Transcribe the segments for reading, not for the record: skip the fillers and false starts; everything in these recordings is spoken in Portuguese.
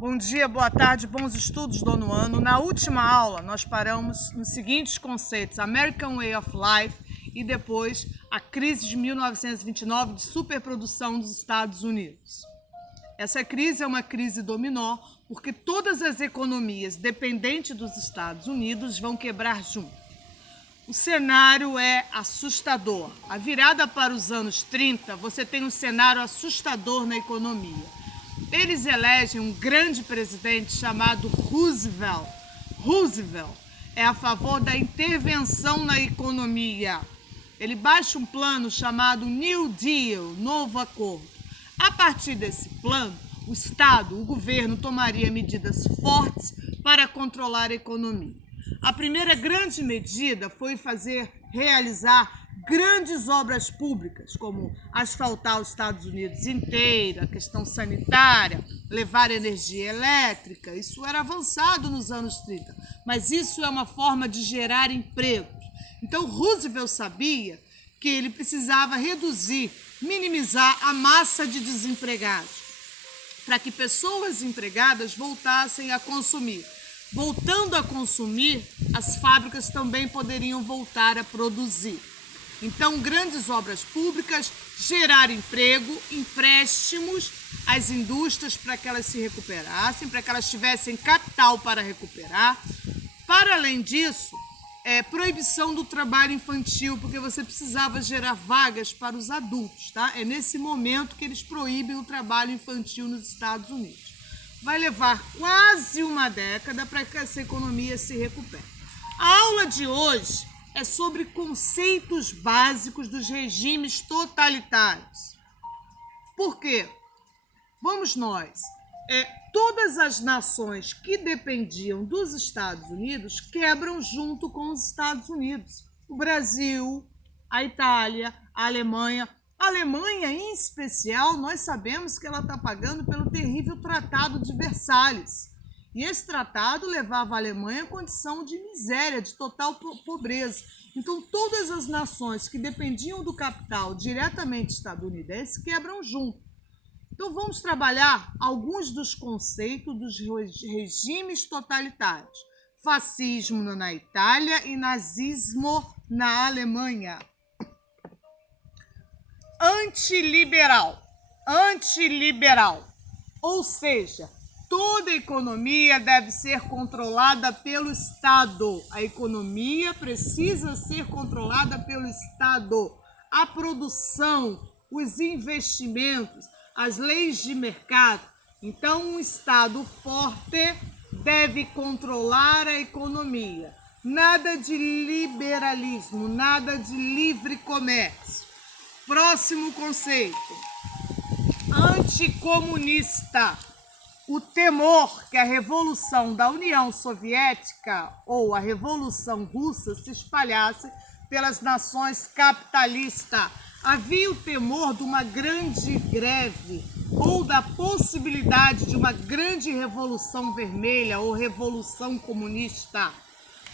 Bom dia, boa tarde, bons estudos do nono ano. Na última aula, nós paramos nos seguintes conceitos: American Way of Life e depois a crise de 1929 de superprodução dos Estados Unidos. Essa crise é uma crise dominó porque todas as economias dependentes dos Estados Unidos vão quebrar junto. O cenário é assustador. A virada para os anos 30, você tem um cenário assustador na economia. Eles elegem um grande presidente chamado Roosevelt. Roosevelt é a favor da intervenção na economia. Ele baixa um plano chamado New Deal, Novo Acordo. A partir desse plano, o Estado, o governo, tomaria medidas fortes para controlar a economia. A primeira grande medida foi realizar grandes obras públicas, como asfaltar os Estados Unidos inteiro, a questão sanitária, levar energia elétrica. Isso era avançado nos anos 30, mas isso é uma forma de gerar empregos. Então, Roosevelt sabia que ele precisava reduzir, minimizar a massa de desempregados, para que pessoas empregadas voltassem a consumir. Voltando a consumir, as fábricas também poderiam voltar a produzir. Então, grandes obras públicas, gerar emprego, empréstimos às indústrias para que elas se recuperassem, para que elas tivessem capital para recuperar. Para além disso, proibição do trabalho infantil, porque você precisava gerar vagas para os adultos, tá? É nesse momento que eles proíbem o trabalho infantil nos Estados Unidos. Vai levar quase uma década para que essa economia se recupere. A aula de hoje é sobre conceitos básicos dos regimes totalitários. Por quê? Vamos nós. Todas as nações que dependiam dos Estados Unidos quebram junto com os Estados Unidos. O Brasil, a Itália, a Alemanha. A Alemanha, em especial, nós sabemos que ela está pagando pelo terrível Tratado de Versalhes. E esse tratado levava a Alemanha à condição de miséria, de total pobreza. Então, todas as nações que dependiam do capital diretamente estadunidense quebram junto. Então, vamos trabalhar alguns dos conceitos dos regimes totalitários. Fascismo na Itália e nazismo na Alemanha. Antiliberal. Antiliberal. Ou seja, toda a economia deve ser controlada pelo Estado. A economia precisa ser controlada pelo Estado. A produção, os investimentos, as leis de mercado. Então, um Estado forte deve controlar a economia. Nada de liberalismo, nada de livre comércio. Próximo conceito. Anticomunista. O temor que a Revolução da União Soviética ou a Revolução Russa se espalhasse pelas nações capitalistas. Havia o temor de uma grande greve ou da possibilidade de uma grande revolução vermelha ou revolução comunista,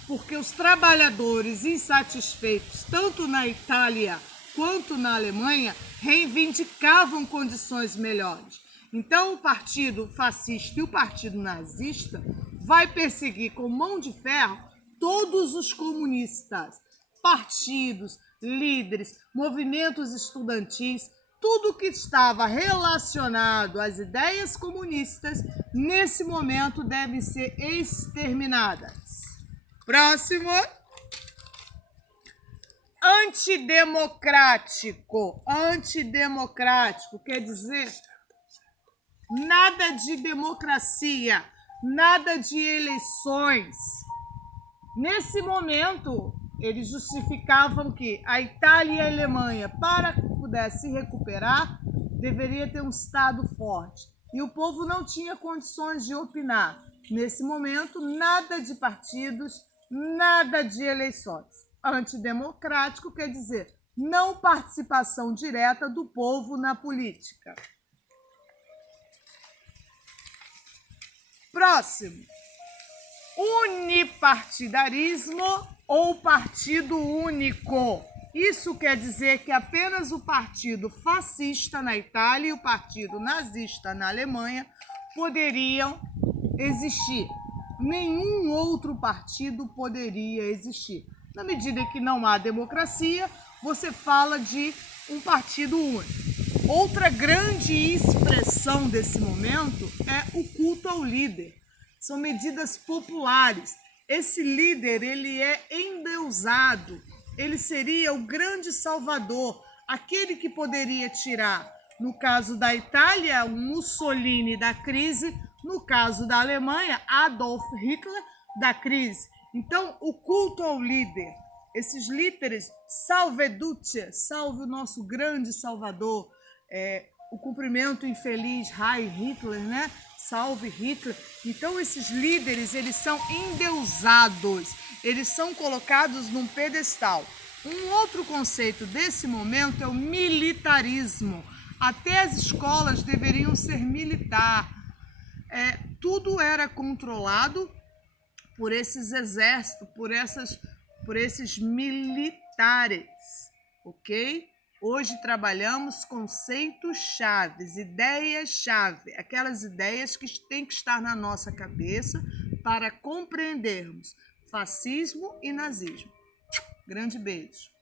porque os trabalhadores insatisfeitos, tanto na Itália quanto na Alemanha, reivindicavam condições melhores. Então, o partido fascista e o partido nazista vai perseguir com mão de ferro todos os comunistas, partidos, líderes, movimentos estudantis, tudo que estava relacionado às ideias comunistas, nesse momento devem ser exterminadas. Próximo. Antidemocrático. Antidemocrático quer dizer nada de democracia, nada de eleições. Nesse momento, eles justificavam que a Itália e a Alemanha, para que pudesse se recuperar, deveria ter um Estado forte. E o povo não tinha condições de opinar. Nesse momento, nada de partidos, nada de eleições. Antidemocrático quer dizer não participação direta do povo na política. Próximo. Unipartidarismo ou partido único. Isso quer dizer que apenas o partido fascista na Itália e o partido nazista na Alemanha poderiam existir. Nenhum outro partido poderia existir. Na medida que não há democracia, você fala de um partido único. Outra grande expressão desse momento é o culto ao líder. São medidas populares. Esse líder, ele é endeusado. Ele seria o grande salvador, aquele que poderia tirar, no caso da Itália, o Mussolini da crise, no caso da Alemanha, Adolf Hitler da crise. Então, o culto ao líder, esses líderes, salve Duce, salve o nosso grande salvador, o cumprimento infeliz, Heil Hitler, né? Salve Hitler. Então, esses líderes, eles são endeusados, eles são colocados num pedestal. Um outro conceito desse momento é o militarismo. Até as escolas deveriam ser militar. Tudo era controlado por esses exércitos, por esses militares, ok? Hoje trabalhamos conceitos chaves, ideias-chave, aquelas ideias que têm que estar na nossa cabeça para compreendermos fascismo e nazismo. Grande beijo.